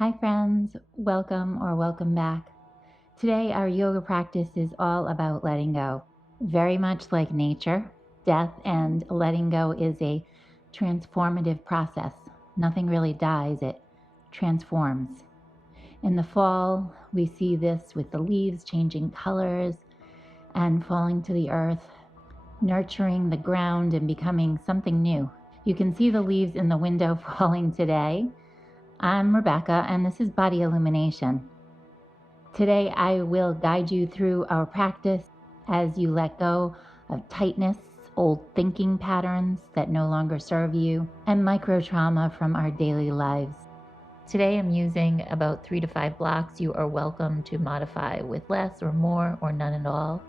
Hi friends, welcome back. Today our yoga practice is all about letting go. Very much like nature, death and letting go is a transformative process. Nothing really dies, it transforms. In the fall, we see this with the leaves changing colors and falling to the earth, nurturing the ground and becoming something new. You can see the leaves in the window falling today. I'm Rebecca, and this is Body Illumination. Today, I will guide you through our practice as you let go of tightness, old thinking patterns that no longer serve you, and micro trauma from our daily lives. Today, I'm using about 3 to 5 blocks. You are welcome to modify with less or more or none at all.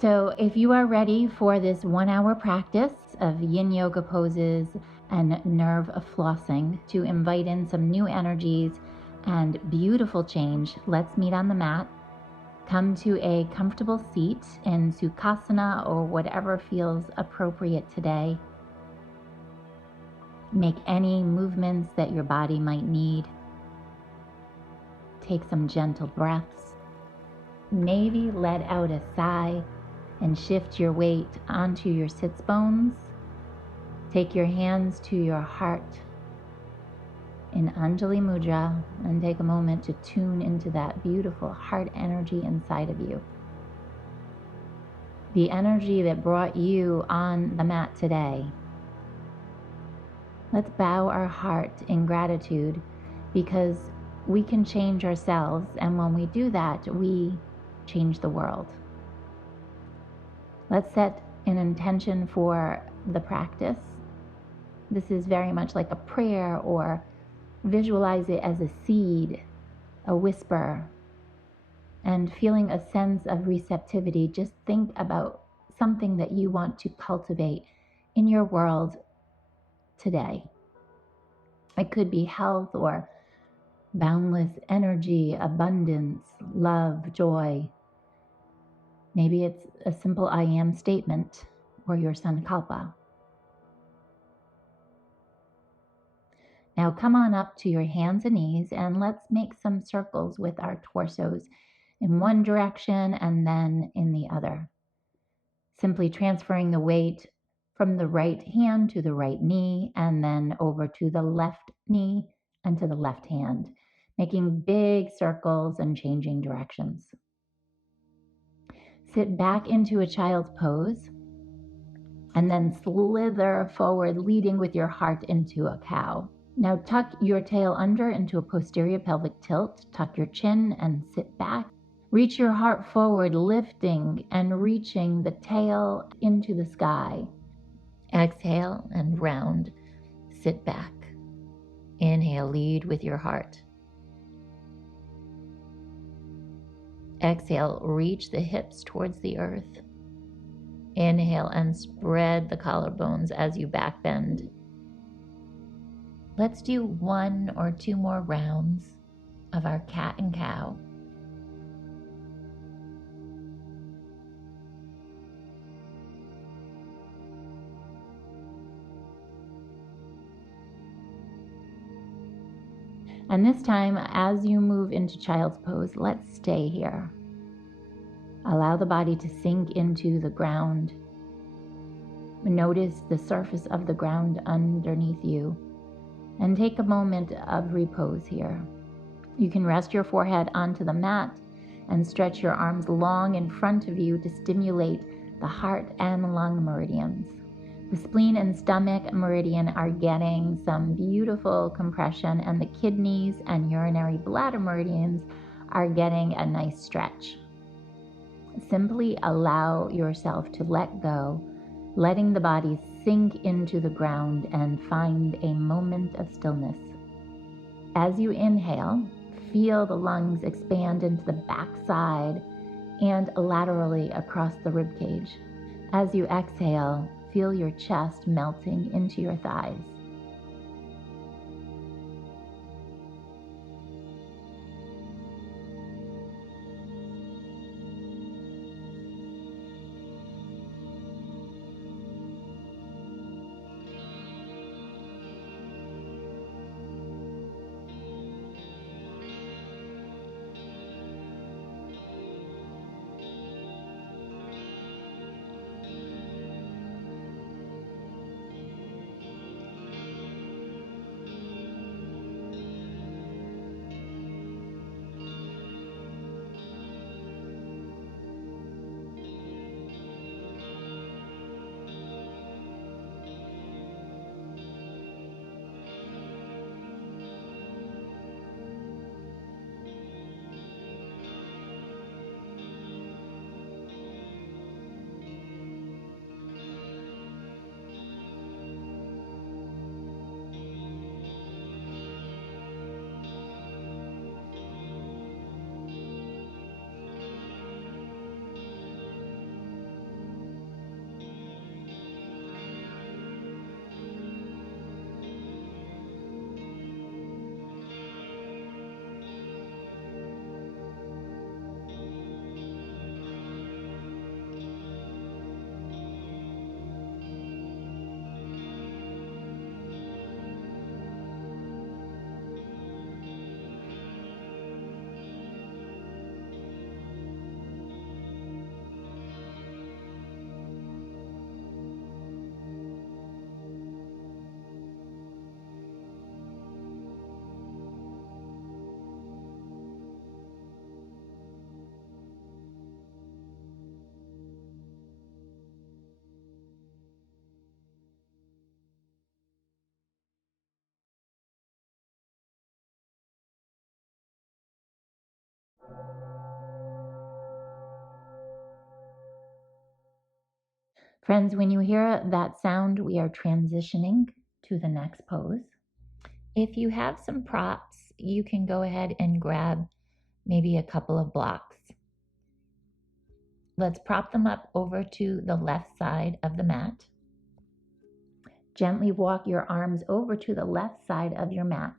So if you are ready for this 1-hour practice of yin yoga poses and nerve flossing to invite in some new energies and beautiful change, let's meet on the mat. Come to a comfortable seat in Sukhasana or whatever feels appropriate today. Make any movements that your body might need. Take some gentle breaths. Maybe let out a sigh and shift your weight onto your sits bones. Take your hands to your heart in Anjali Mudra and take a moment to tune into that beautiful heart energy inside of you. The energy that brought you on the mat today. Let's bow our heart in gratitude because we can change ourselves, and when we do that, we change the world. Let's set an intention for the practice. This is very much like a prayer, or visualize it as a seed, a whisper, and feeling a sense of receptivity. Just think about something that you want to cultivate in your world today. It could be health or boundless energy, abundance, love, joy. Maybe it's a simple I am statement or your sankalpa. Now come on up to your hands and knees and let's make some circles with our torsos in one direction and then in the other. Simply transferring the weight from the right hand to the right knee and then over to the left knee and to the left hand, making big circles and changing directions. Sit back into a child's pose and then slither forward, leading with your heart into a cow. Now tuck your tail under into a posterior pelvic tilt, tuck your chin and sit back. Reach your heart forward, lifting and reaching the tail into the sky. Exhale and round, sit back. Inhale, lead with your heart. Exhale, reach the hips towards the earth. Inhale and spread the collarbones as you back bend. Let's do 1 or 2 more rounds of our cat and cow. And this time, as you move into child's pose, let's stay here. Allow the body to sink into the ground. Notice the surface of the ground underneath you. And take a moment of repose here. You can rest your forehead onto the mat and stretch your arms long in front of you to stimulate the heart and lung meridians. The spleen and stomach meridian are getting some beautiful compression, and the kidneys and urinary bladder meridians are getting a nice stretch. Simply allow yourself to let go, letting the body sink into the ground and find a moment of stillness. As you inhale, feel the lungs expand into the backside and laterally across the rib cage. As you exhale, feel your chest melting into your thighs. Friends, when you hear that sound, we are transitioning to the next pose. If you have some props, you can go ahead and grab maybe a couple of blocks. Let's prop them up over to the left side of the mat. Gently walk your arms over to the left side of your mat.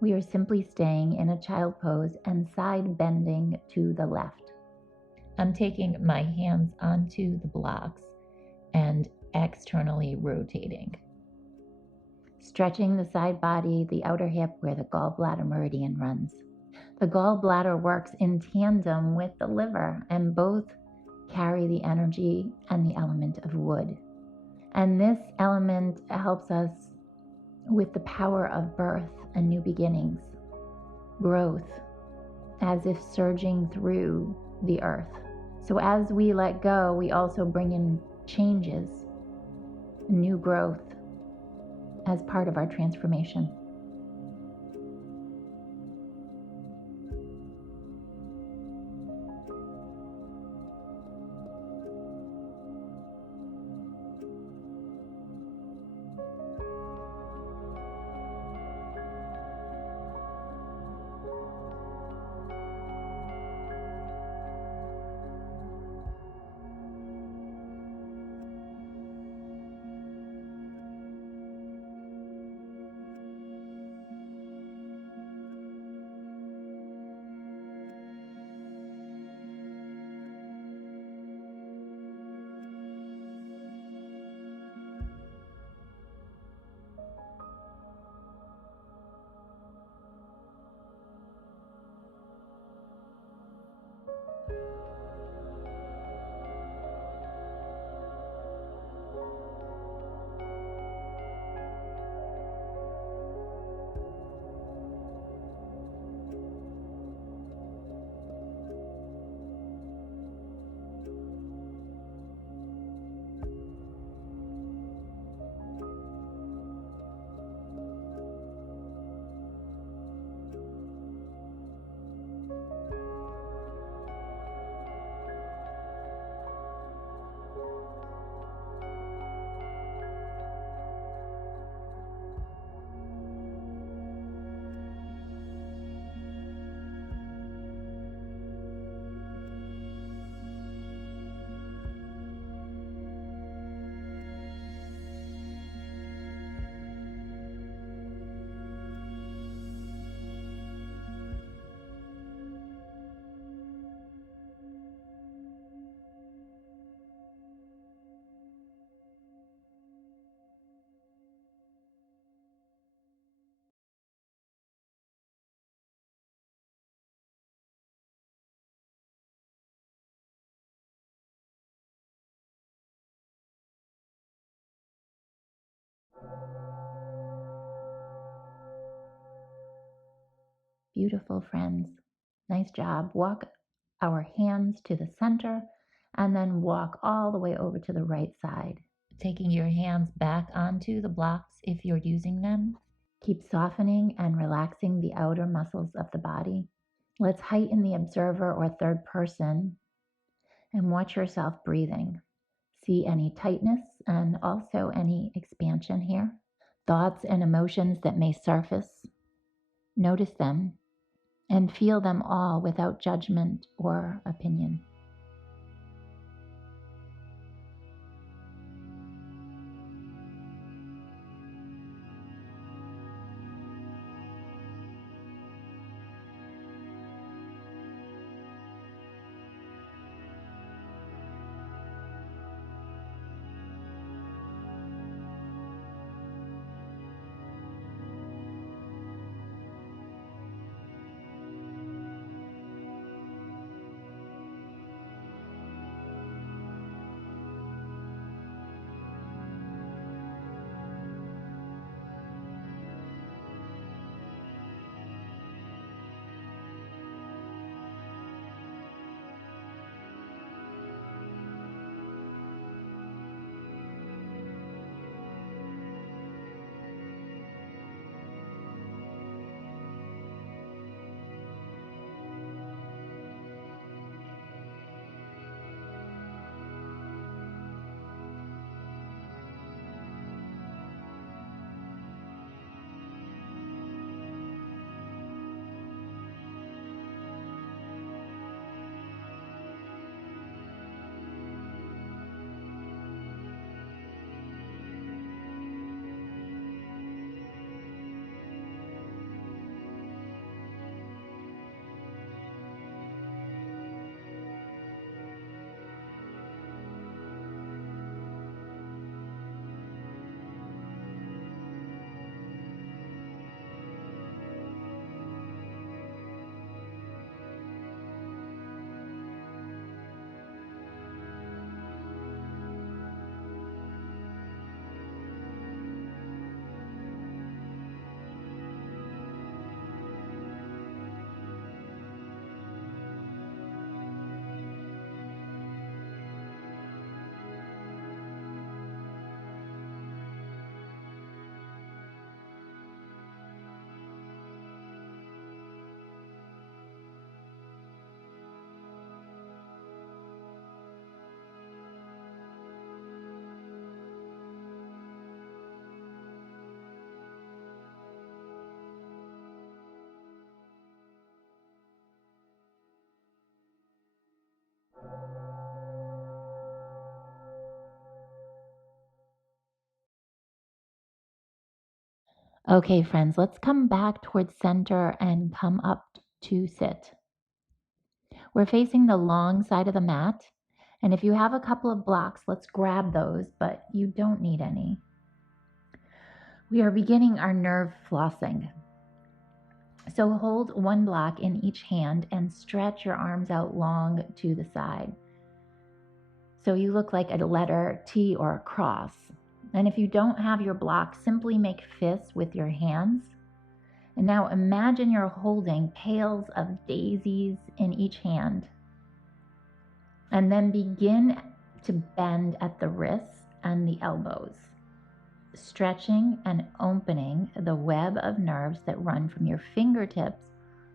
We are simply staying in a child pose and side bending to the left. I'm taking my hands onto the blocks and externally rotating. Stretching the side body, the outer hip where the gallbladder meridian runs. The gallbladder works in tandem with the liver, and both carry the energy and the element of wood. And this element helps us with the power of birth and new beginnings, growth, as if surging through the earth. So as we let go, we also bring in changes, new growth as part of our transformation. Beautiful, friends. Nice job. Walk our hands to the center and then walk all the way over to the right side. Taking your hands back onto the blocks if you're using them. Keep softening and relaxing the outer muscles of the body. Let's heighten the observer or third person and watch yourself breathing. See any tightness and also any expansion here. Thoughts and emotions that may surface. Notice them and feel them all without judgment or opinion. Okay, friends, let's come back towards center and come up to sit. We're facing the long side of the mat. And if you have a couple of blocks, let's grab those, but you don't need any. We are beginning our nerve flossing. So hold one block in each hand and stretch your arms out long to the side. So you look like a letter T or a cross. And if you don't have your block, simply make fists with your hands. And now imagine you're holding pails of daisies in each hand. And then begin to bend at the wrists and the elbows, stretching and opening the web of nerves that run from your fingertips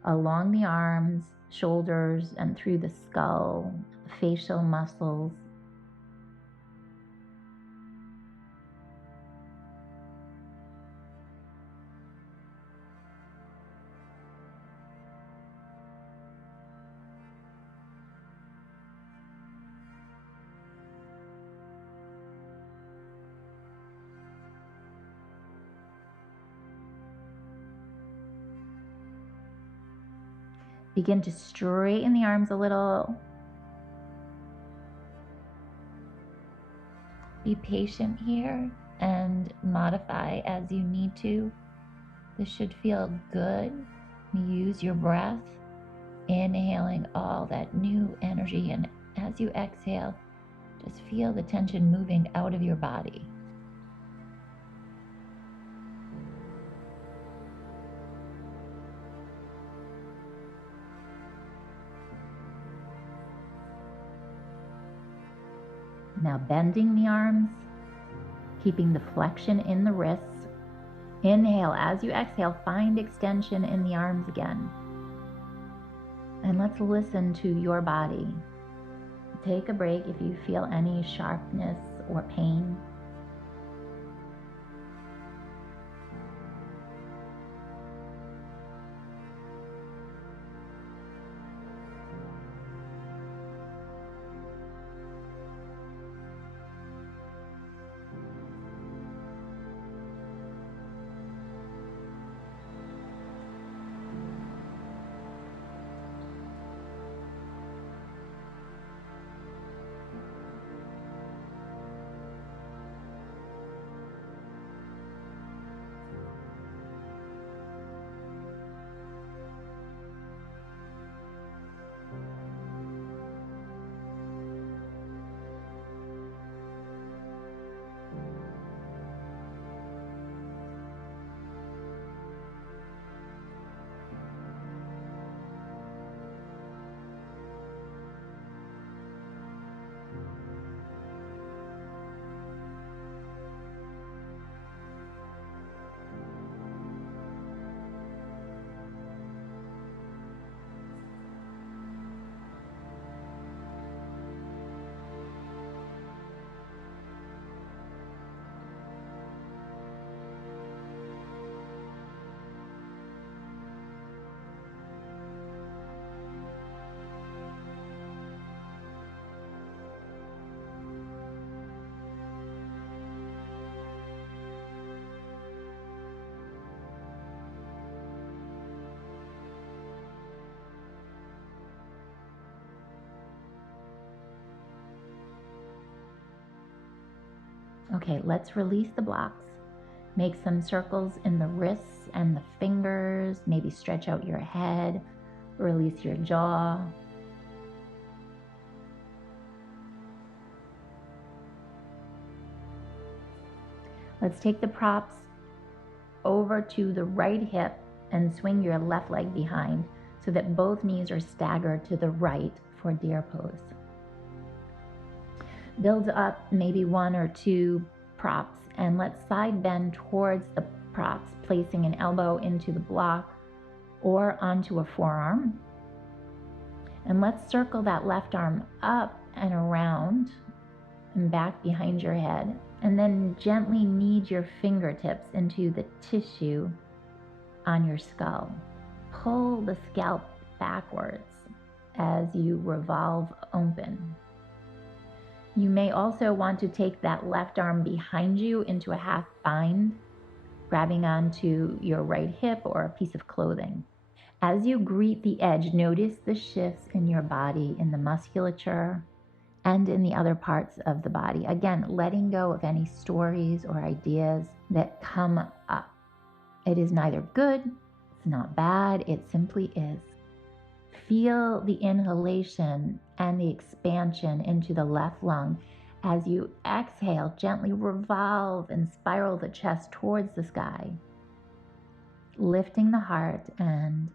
along the arms, shoulders, and through the skull, facial muscles. Begin to straighten the arms a little. Be patient here and modify as you need to. This should feel good. Use your breath, inhaling all that new energy, and as you exhale, just feel the tension moving out of your body. Now bending the arms, keeping the flexion in the wrists. Inhale. As you exhale, find extension in the arms again. And let's listen to your body. Take a break if you feel any sharpness or pain. Okay, let's release the blocks. Make some circles in the wrists and the fingers. Maybe stretch out your head. Release your jaw. Let's take the props over to the right hip and swing your left leg behind so that both knees are staggered to the right for deer pose. Build up maybe one or two props and let's side bend towards the props, placing an elbow into the block or onto a forearm. And let's circle that left arm up and around and back behind your head. And then gently knead your fingertips into the tissue on your skull. Pull the scalp backwards as you revolve open. You may also want to take that left arm behind you into a half bind, grabbing onto your right hip or a piece of clothing. As you greet the edge, notice the shifts in your body, in the musculature, and in the other parts of the body. Again, letting go of any stories or ideas that come up. It is neither good, it's not bad, it simply is. Feel the inhalation and the expansion into the left lung. As you exhale, gently revolve and spiral the chest towards the sky, lifting the heart and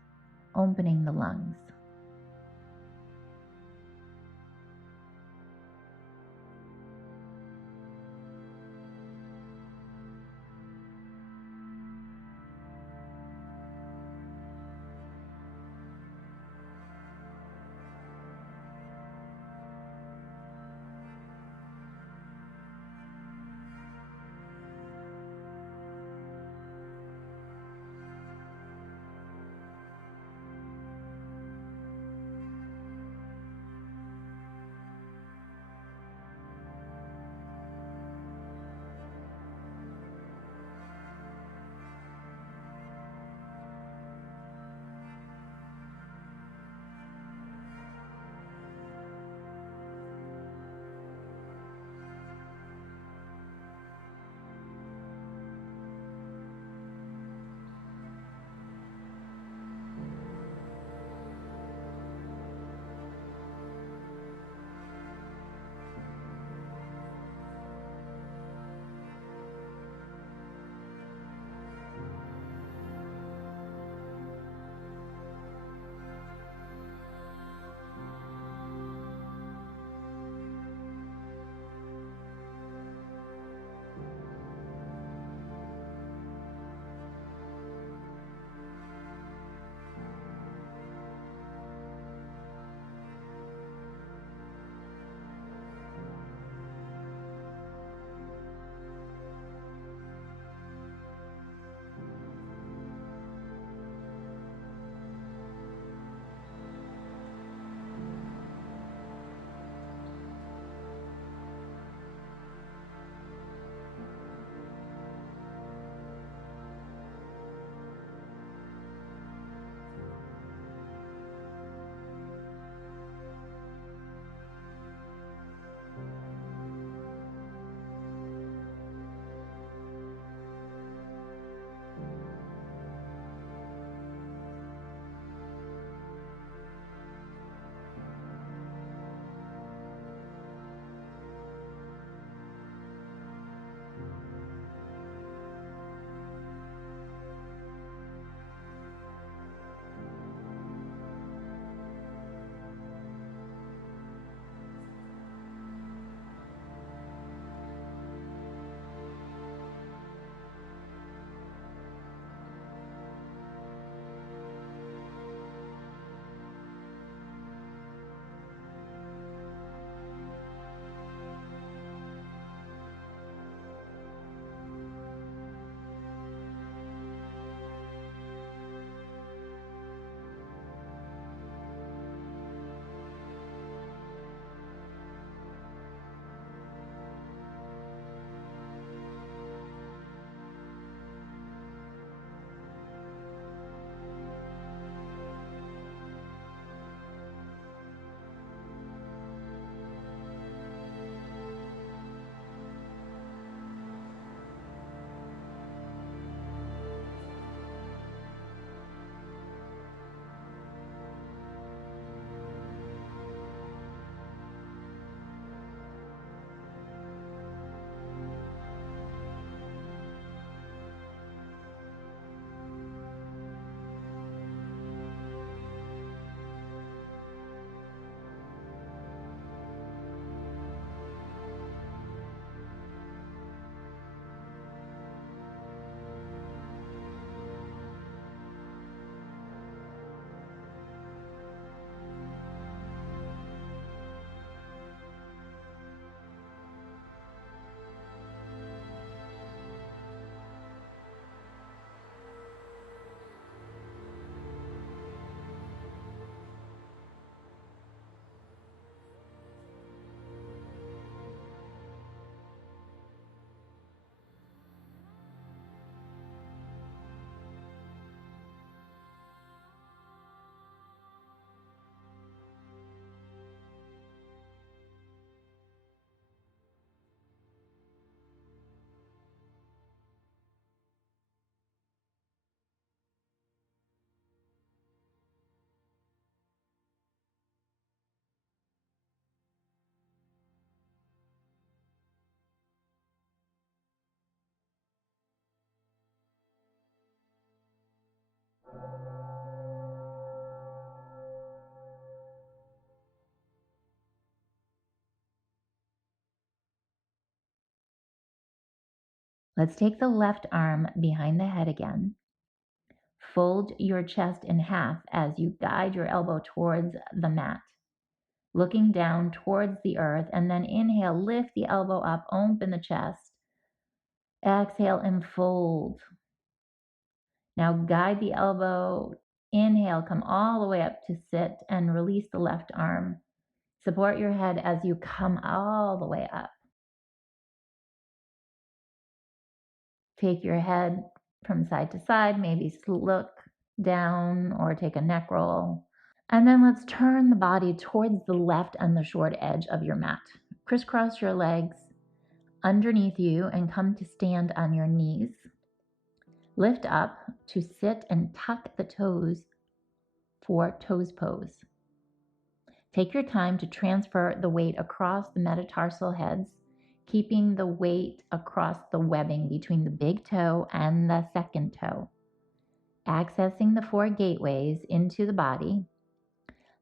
opening the lungs. Let's take the left arm behind the head again. Fold your chest in half as you guide your elbow towards the mat, looking down towards the earth, and then inhale, lift the elbow up, open the chest. Exhale and fold. Now guide the elbow. Inhale, come all the way up to sit and release the left arm. Support your head as you come all the way up. Take your head from side to side, maybe look down or take a neck roll. And then let's turn the body towards the left and the short edge of your mat. Crisscross your legs underneath you and come to stand on your knees. Lift up to sit and tuck the toes for toes pose. Take your time to transfer the weight across the metatarsal heads, keeping the weight across the webbing between the big toe and the second toe. Accessing the 4 gateways into the body.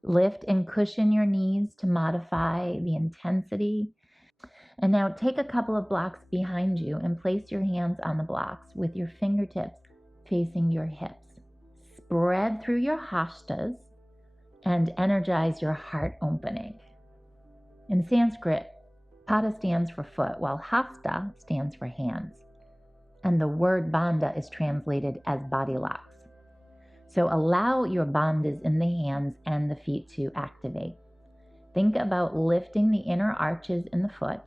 Lift and cushion your knees to modify the intensity. And now take a couple of blocks behind you and place your hands on the blocks with your fingertips facing your hips. Spread through your hastas and energize your heart opening. In Sanskrit, pada stands for foot, while hasta stands for hands. And the word bandha is translated as body locks. So allow your bandhas in the hands and the feet to activate. Think about lifting the inner arches in the foot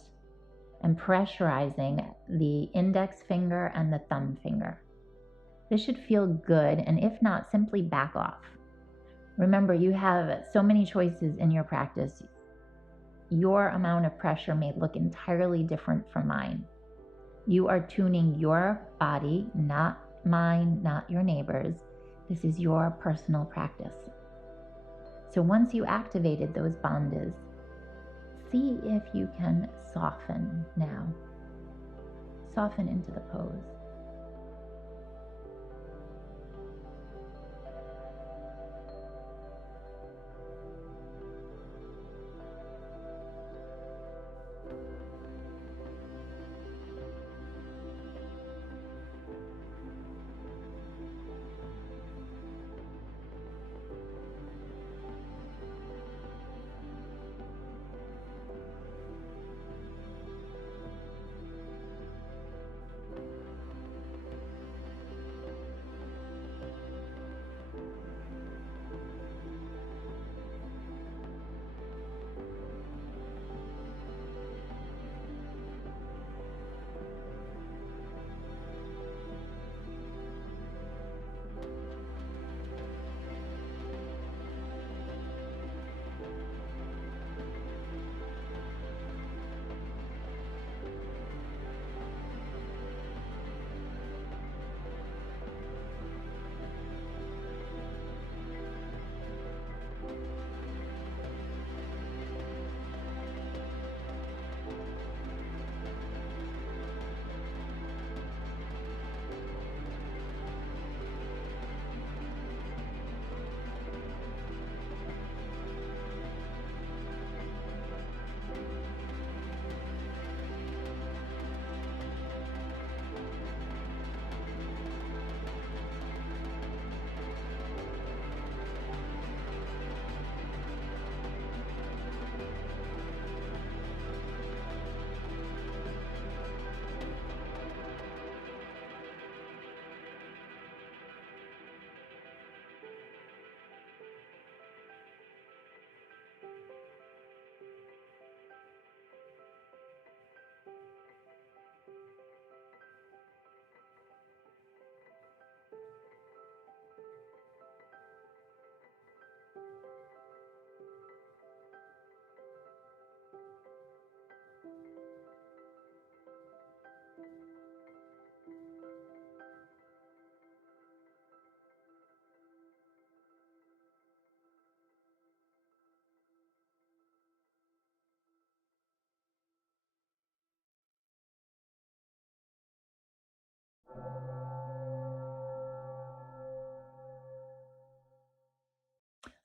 and pressurizing the index finger and the thumb finger. This should feel good, and if not, simply back off. Remember, you have so many choices in your practice. Your amount of pressure may look entirely different from mine. You are tuning your body, not mine, not your neighbor's. This is your personal practice. So once you activated those bandhas, see if you can soften now. Soften into the pose.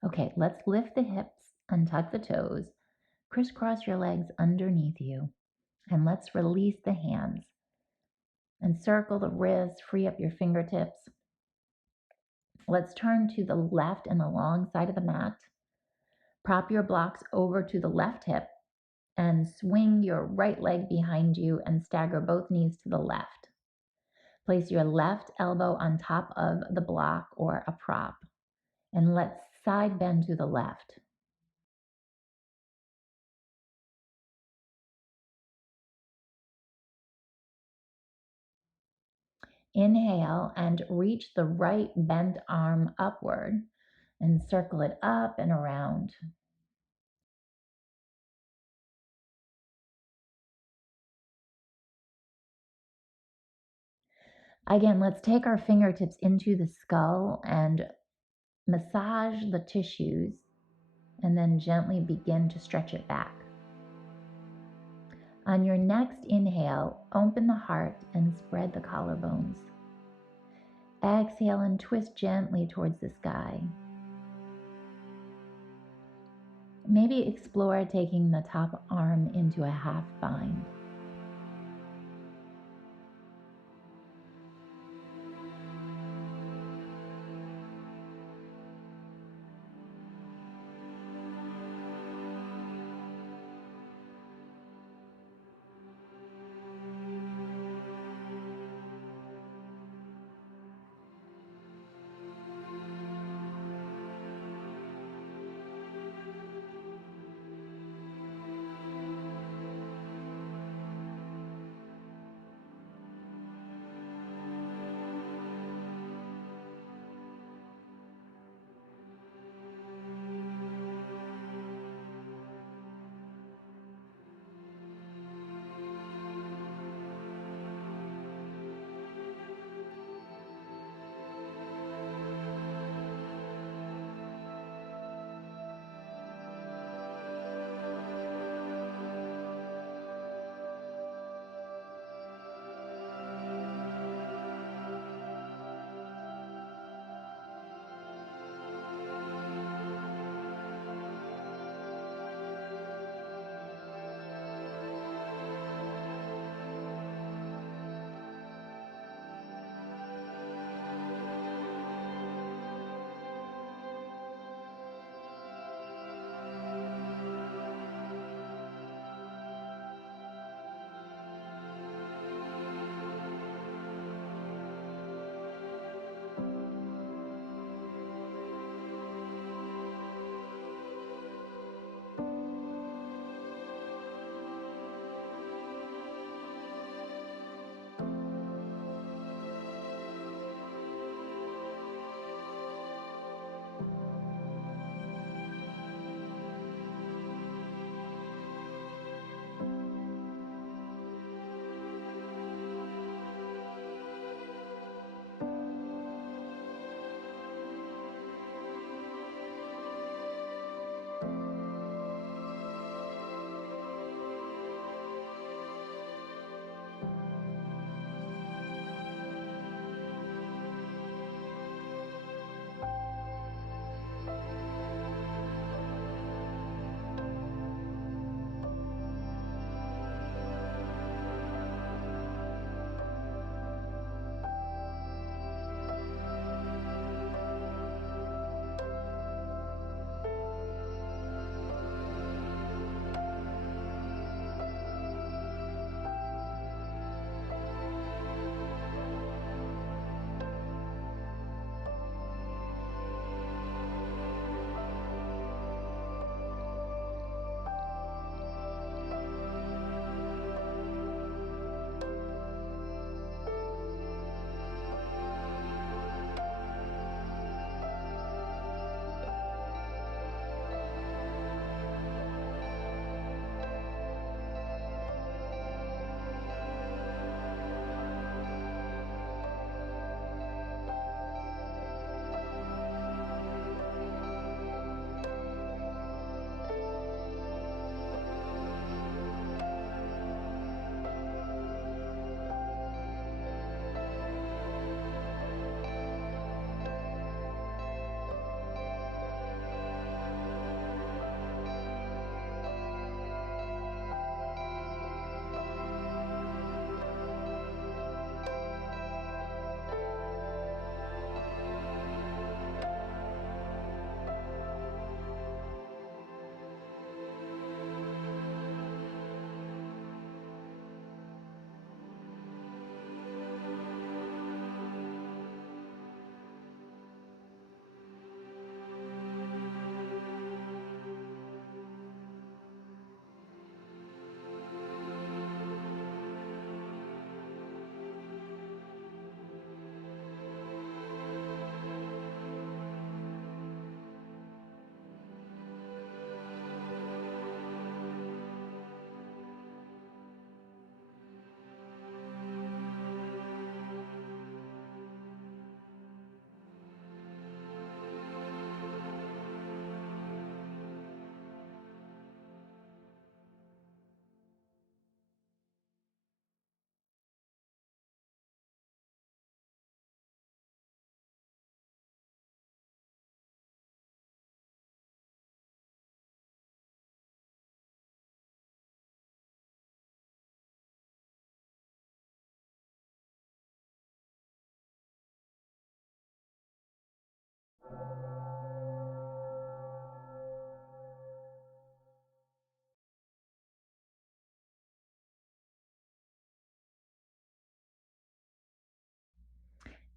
Okay, let's lift the hips, untuck the toes, crisscross your legs underneath you, and let's release the hands. Encircle the wrists, free up your fingertips. Let's turn to the left and the long side of the mat. Prop your blocks over to the left hip and swing your right leg behind you and stagger both knees to the left. Place your left elbow on top of the block or a prop, and let's side bend to the left. Inhale and reach the right bent arm upward and circle it up and around. Again, let's take our fingertips into the skull and massage the tissues and then gently begin to stretch it back. On your next inhale, open the heart and spread the collarbones. Exhale and twist gently towards the sky. Maybe explore taking the top arm into a half bind.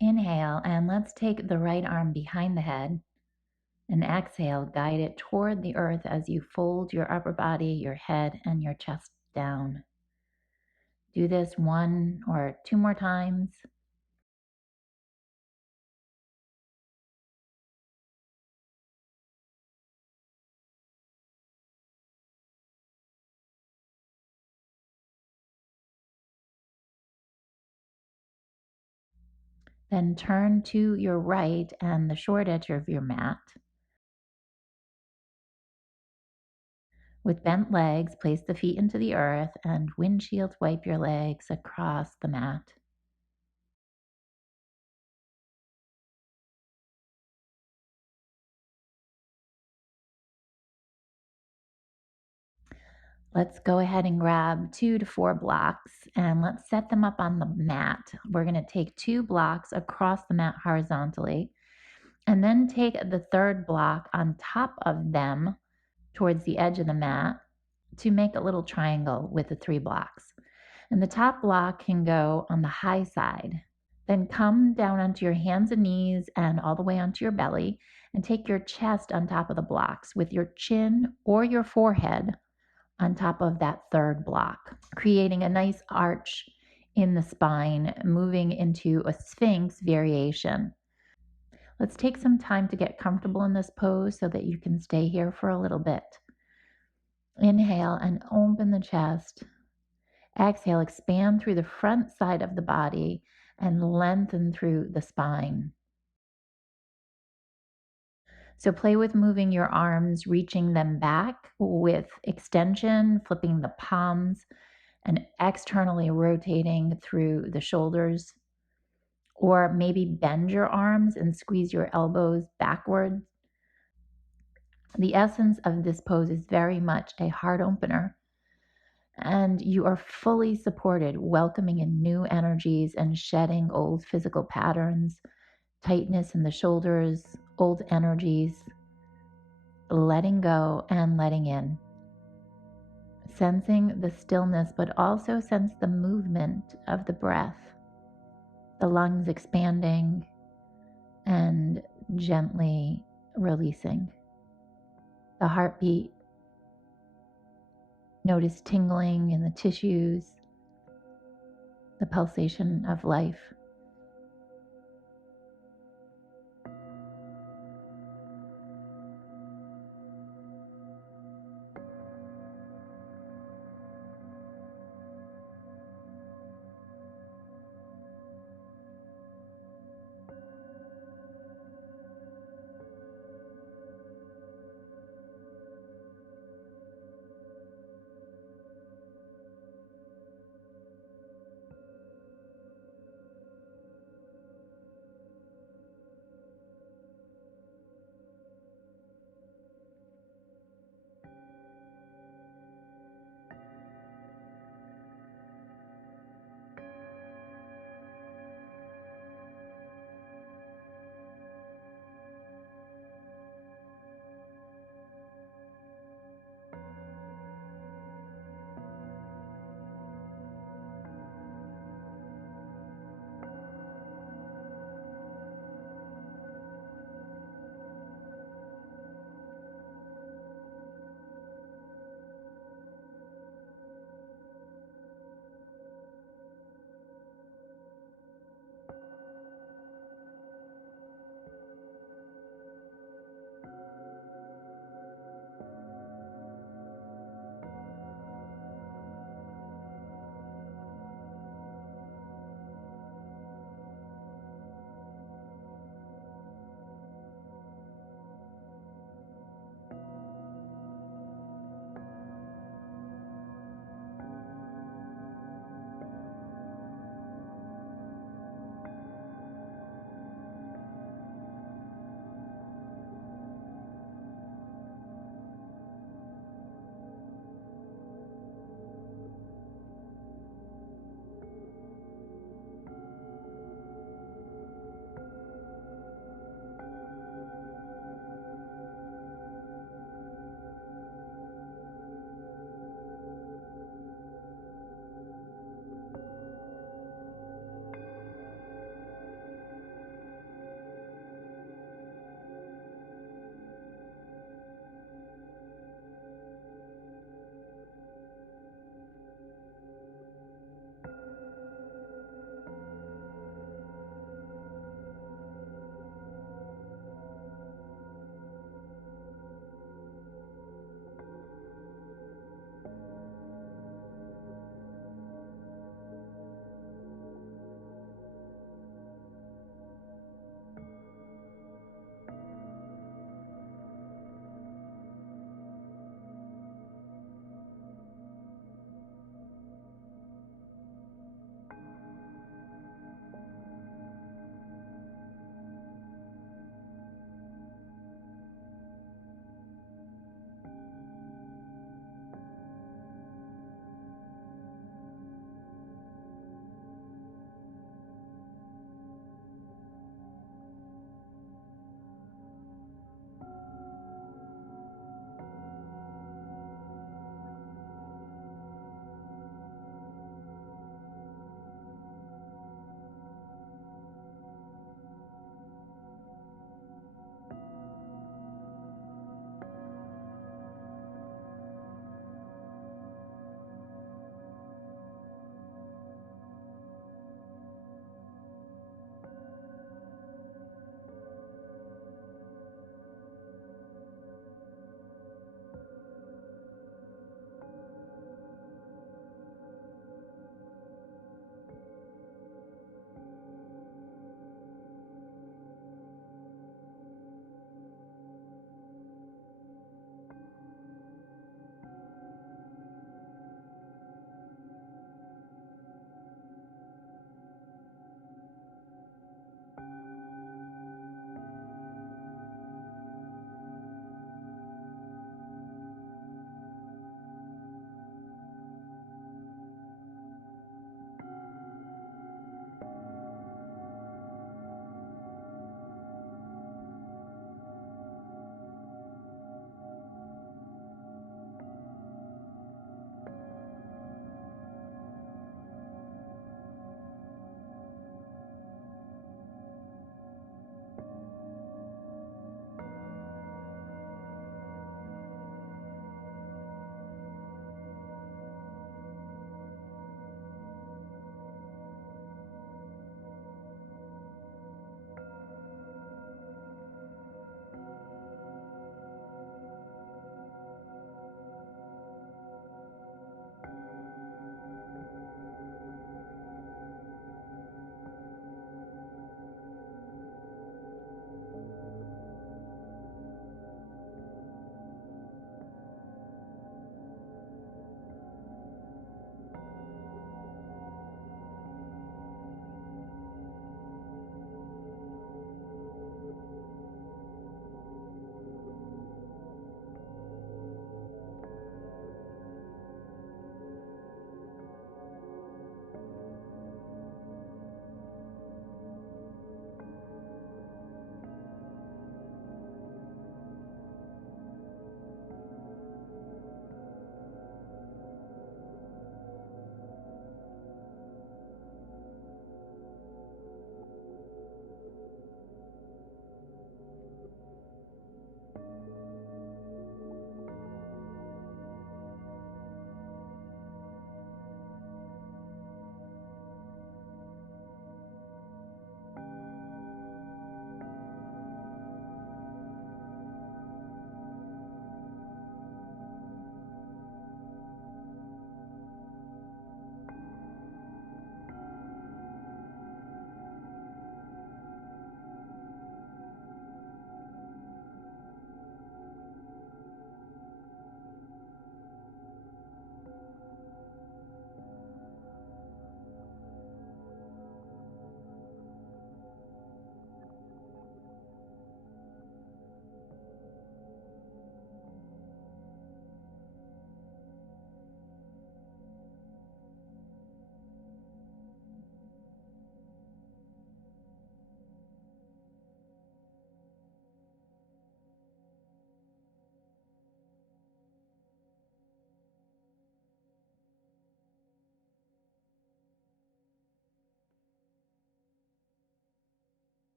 Inhale, and let's take the right arm behind the head. And exhale, guide it toward the earth as you fold your upper body, your head, and your chest down. Do this 1 or 2 more times. Then turn to your right and the short edge of your mat. With bent legs, place the feet into the earth and windshield wipe your legs across the mat. Let's go ahead and grab 2 to 4 blocks and let's set them up on the mat. We're going to take 2 blocks across the mat horizontally and then take the third block on top of them towards the edge of the mat to make a little triangle with the 3 blocks. And the top block can go on the high side. Then come down onto your hands and knees and all the way onto your belly and take your chest on top of the blocks with your chin or your forehead on top of that third block, creating a nice arch in the spine, moving into a Sphinx variation. Let's take some time to get comfortable in this pose so that you can stay here for a little bit. Inhale and open the chest. Exhale, expand through the front side of the body and lengthen through the spine. So play with moving your arms, reaching them back with extension, flipping the palms, and externally rotating through the shoulders. Or maybe bend your arms and squeeze your elbows backwards. The essence of this pose is very much a heart opener. And you are fully supported, welcoming in new energies and shedding old physical patterns, tightness in the shoulders, old energies, letting go and letting in. Sensing the stillness, but also sense the movement of the breath, the lungs expanding and gently releasing. The heartbeat, notice tingling in the tissues, the pulsation of life.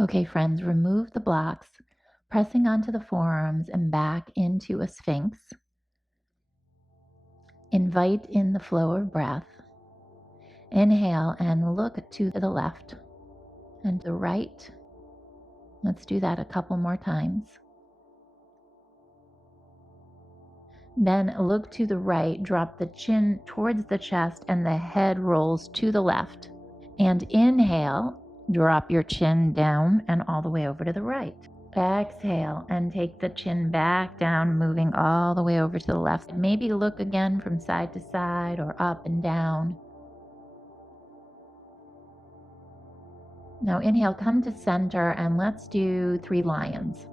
Okay, friends, remove the blocks, pressing onto the forearms and back into a Sphinx. Invite in the flow of breath. Inhale and look to the left and the right. Let's do that a couple more times. Then look to the right, drop the chin towards the chest and the head rolls to the left. And inhale, drop your chin down and all the way over to the right. Exhale and take the chin back down, moving all the way over to the left. Maybe look again from side to side or up and down. Now inhale, come to center, and let's do 3 lions.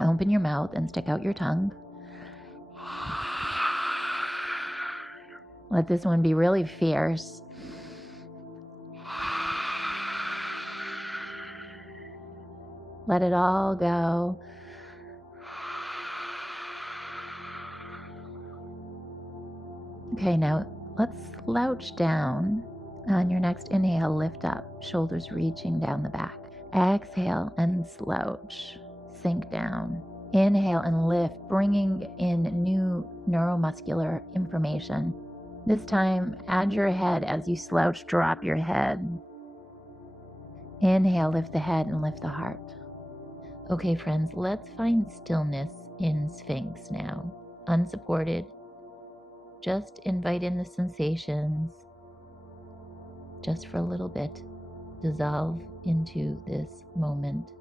Open your mouth and stick out your tongue. Let this one be really fierce. Let it all go. Okay, now let's slouch down. On your next inhale, lift up, shoulders reaching down the back. Exhale and slouch, sink down. Inhale and lift, bringing in new neuromuscular information. This time, add your head as you slouch, drop your head. Inhale, lift the head and lift the heart. Okay, friends, let's find stillness in Sphinx now. Unsupported. Just invite in the sensations. Just for a little bit. Dissolve into this moment.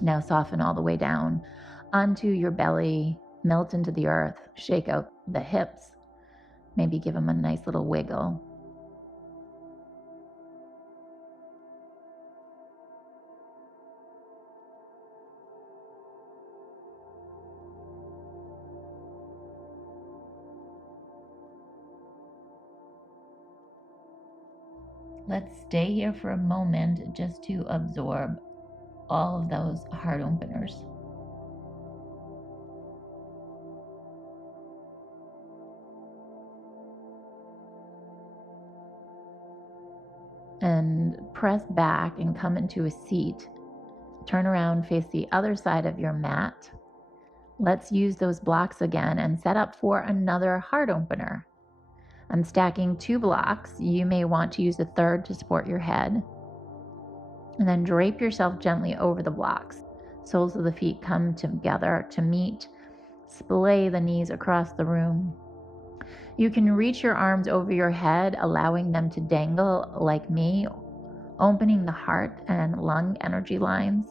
Now soften all the way down onto your belly, melt into the earth, shake out the hips, maybe give them a nice little wiggle. Let's stay here for a moment just to absorb all of those heart openers. And press back and come into a seat. Turn around, face the other side of your mat. Let's use those blocks again and set up for another heart opener. I'm stacking 2 blocks. You may want to use a third to support your head. And then drape yourself gently over the blocks. Soles of the feet come together to meet. Splay the knees across the room. You can reach your arms over your head, allowing them to dangle like me, opening the heart and lung energy lines.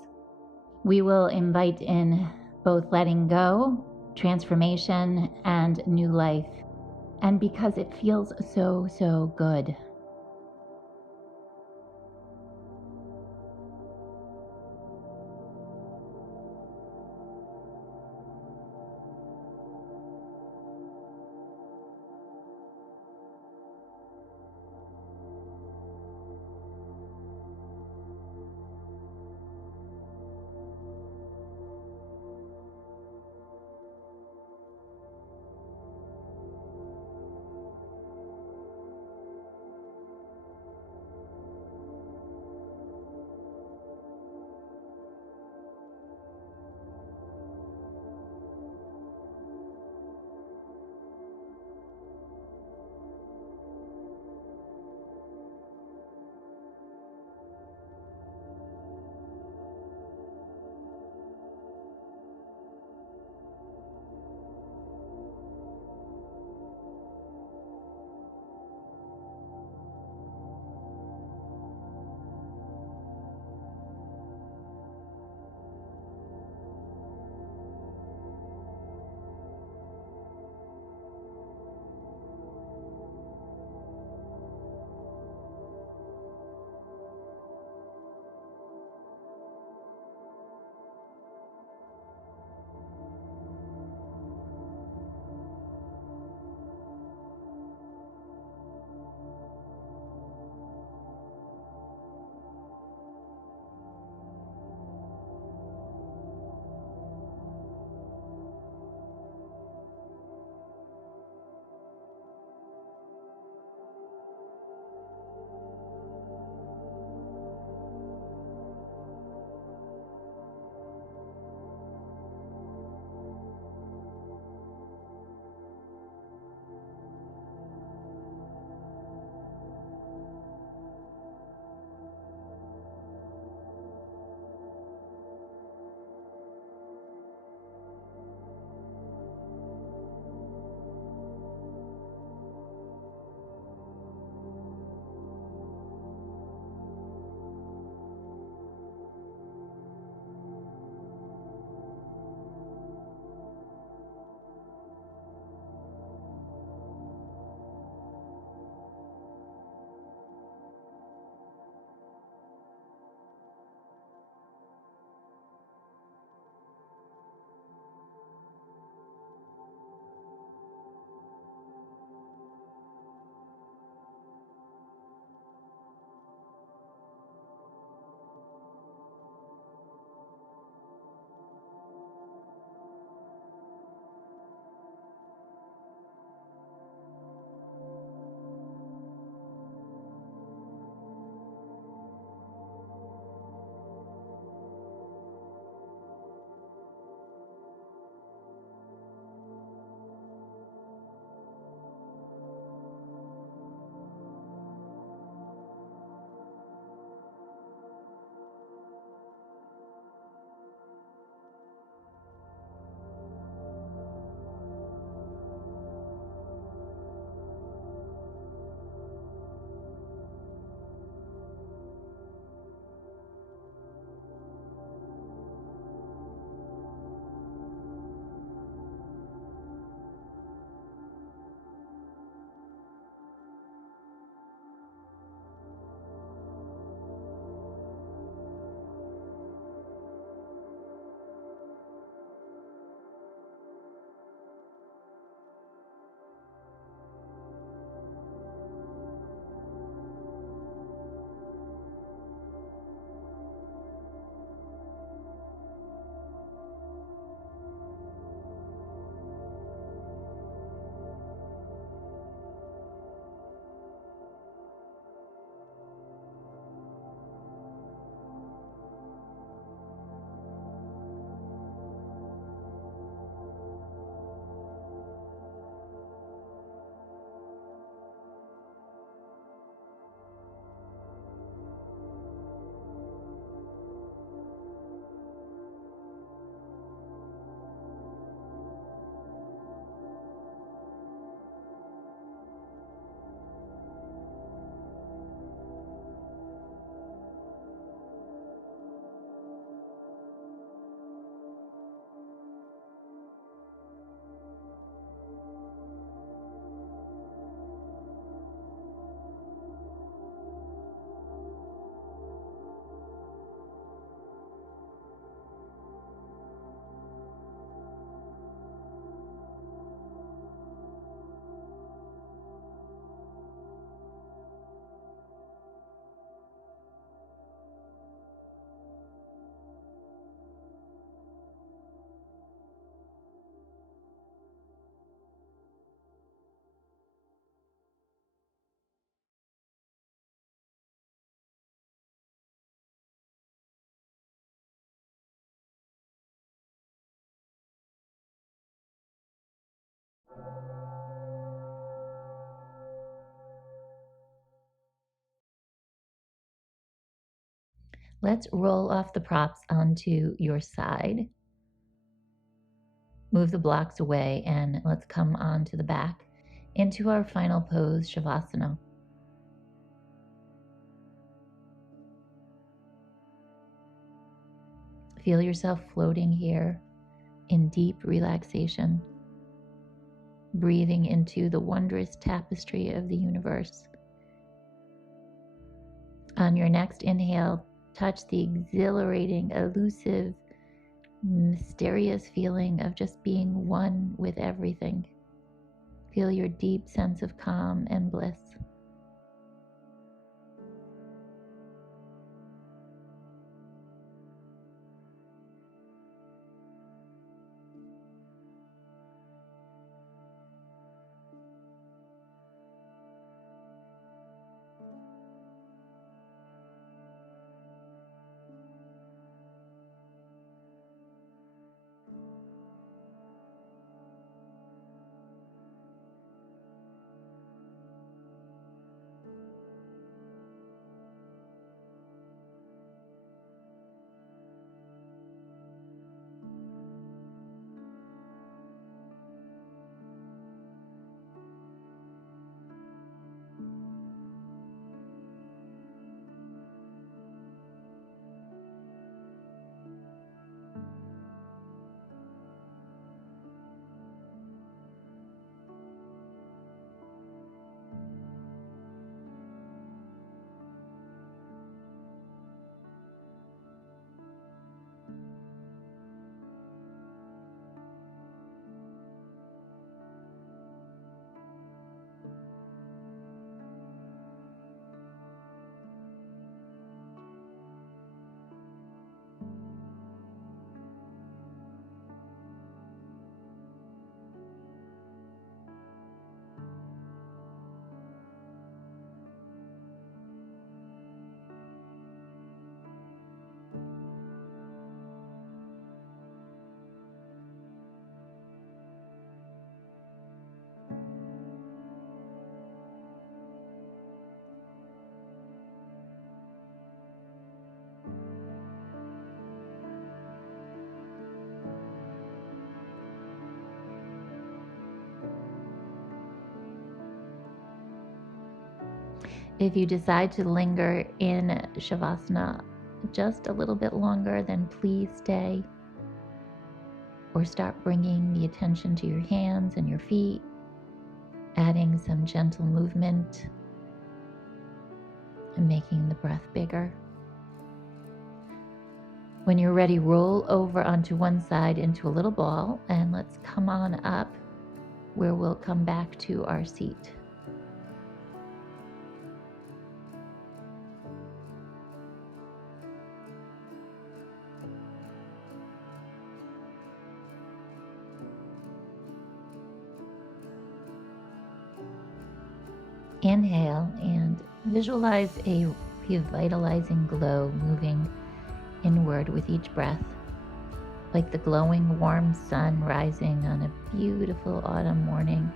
We will invite in both letting go, transformation, and new life. And because it feels so, so good. Let's roll off the props onto your side. Move the blocks away and let's come onto the back into our final pose, Savasana. Feel yourself floating here in deep relaxation, breathing into the wondrous tapestry of the universe. On your next inhale, touch the exhilarating, elusive, mysterious feeling of just being one with everything. Feel your deep sense of calm and bliss. If you decide to linger in Shavasana just a little bit longer, then please stay. Or start bringing the attention to your hands and your feet, adding some gentle movement and making the breath bigger. When you're ready, roll over onto one side into a little ball, and let's come on up where we'll come back to our seat. Inhale and visualize a revitalizing glow moving inward with each breath, like the glowing warm sun rising on a beautiful autumn morning,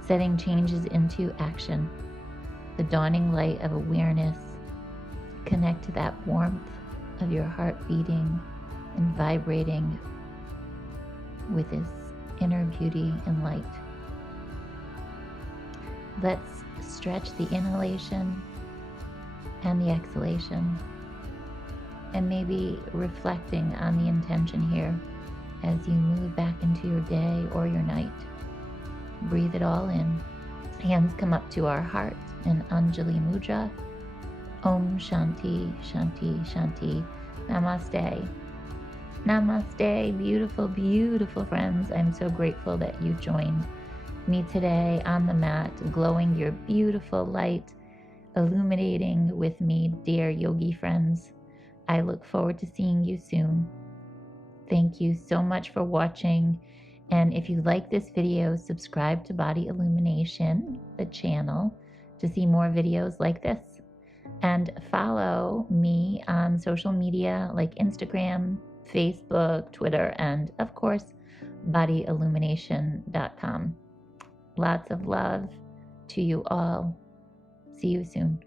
setting changes into action. The dawning light of awareness. Connect to that warmth of your heart beating and vibrating with this inner beauty and light. Let's stretch the inhalation and the exhalation, and maybe reflecting on the intention here as you move back into your day or your night. Breathe it all in. Hands come up to our heart in Anjali Mudra. Om Shanti, Shanti, Shanti. Namaste. Namaste, beautiful, beautiful friends. I'm so grateful that you joined me today on the mat, glowing your beautiful light, illuminating with me, dear yogi friends. I look forward to seeing you soon. Thank you so much for watching. And if you like this video, subscribe to Body Illumination, the channel, to see more videos like this. And follow me on social media like Instagram, Facebook, Twitter, and of course, bodyillumination.com. Lots of love to you all. See you soon.